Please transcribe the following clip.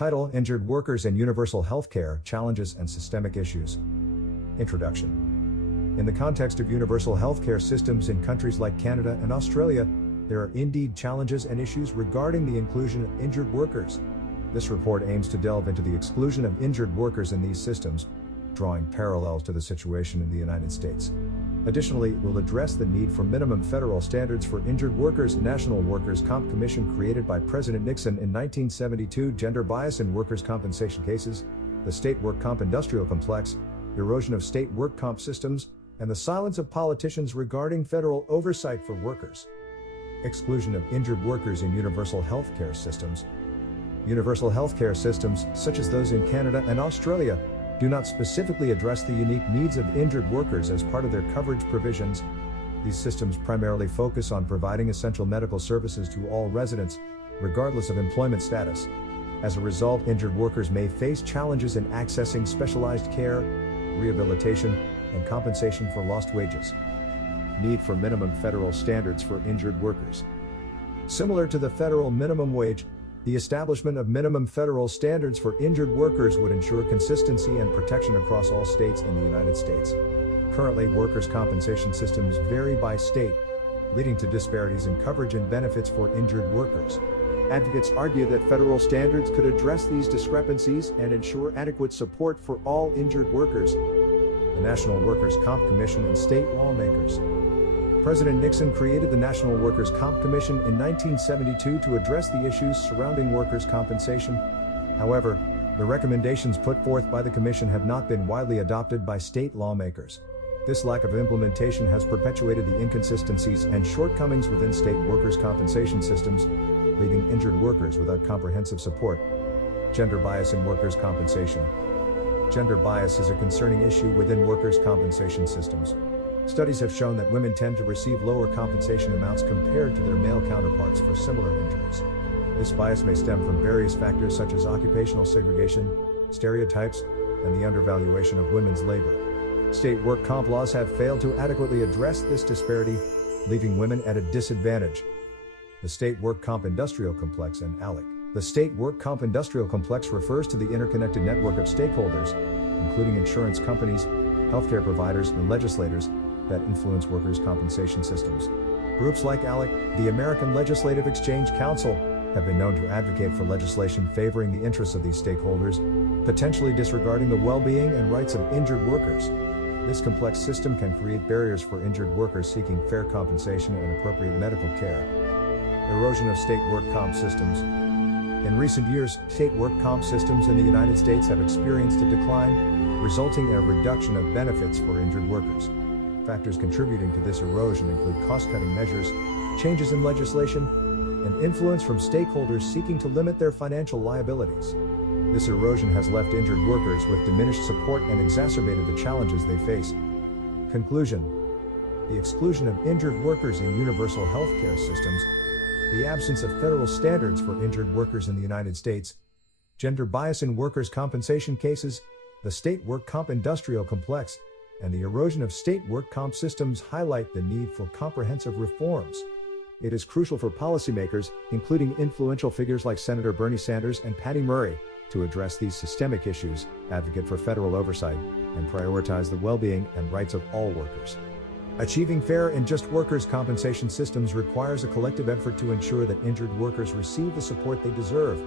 Title: Injured Workers and Universal Healthcare, Challenges and Systemic Issues. Introduction. In the context of universal healthcare systems in countries like Canada and Australia, there are indeed challenges and issues regarding the inclusion of injured workers. This report aims to delve into the exclusion of injured workers in these systems, drawing parallels to the situation in the United States. Additionally, it will address the need for minimum federal standards for injured workers. National Workers' Comp Commission created by President Nixon in 1972. Gender bias in workers' compensation cases, the state work comp industrial complex, erosion of state work comp systems, and the silence of politicians regarding federal oversight for workers. Exclusion of injured workers in universal healthcare systems. Universal healthcare systems, such as those in Canada and Australia, do not specifically address the unique needs of injured workers as part of their coverage provisions. These systems primarily focus on providing essential medical services to all residents, regardless of employment status. As a result, injured workers may face challenges in accessing specialized care, rehabilitation, and compensation for lost wages. Need for minimum federal standards for injured workers. Similar to the federal minimum wage, the establishment of minimum federal standards for injured workers would ensure consistency and protection across all states in the United States. Currently, workers' compensation systems vary by state, leading to disparities in coverage and benefits for injured workers. Advocates argue that federal standards could address these discrepancies and ensure adequate support for all injured workers. The National Workers' Comp Commission and state lawmakers. President Nixon created the National Workers' Comp Commission in 1972 to address the issues surrounding workers' compensation. However, the recommendations put forth by the Commission have not been widely adopted by state lawmakers. This lack of implementation has perpetuated the inconsistencies and shortcomings within state workers' compensation systems, leaving injured workers without comprehensive support. Gender bias in workers' compensation. Gender bias is a concerning issue within workers' compensation systems. Studies have shown that women tend to receive lower compensation amounts compared to their male counterparts for similar injuries. This bias may stem from various factors such as occupational segregation, stereotypes, and the undervaluation of women's labor. State work comp laws have failed to adequately address this disparity, leaving women at a disadvantage. The State Work Comp Industrial Complex and ALEC. The State Work Comp Industrial Complex refers to the interconnected network of stakeholders, including insurance companies, healthcare providers, and legislators, that influence workers' compensation systems. Groups like ALEC, the American Legislative Exchange Council, have been known to advocate for legislation favoring the interests of these stakeholders, potentially disregarding the well-being and rights of injured workers. This complex system can create barriers for injured workers seeking fair compensation and appropriate medical care. Erosion of state work comp systems. In recent years, state work comp systems in the United States have experienced a decline, resulting in a reduction of benefits for injured workers. Factors contributing to this erosion include cost-cutting measures, changes in legislation, and influence from stakeholders seeking to limit their financial liabilities. This erosion has left injured workers with diminished support and exacerbated the challenges they face. Conclusion. The exclusion of injured workers in universal healthcare systems, the absence of federal standards for injured workers in the United States, gender bias in workers' compensation cases, the state work comp industrial complex, and the erosion of state work comp systems highlight the need for comprehensive reforms. It is crucial for policymakers, including influential figures like Senator Bernie Sanders and Patty Murray, to address these systemic issues, advocate for federal oversight, and prioritize the well-being and rights of all workers. Achieving fair and just workers' compensation systems requires a collective effort to ensure that injured workers receive the support they deserve.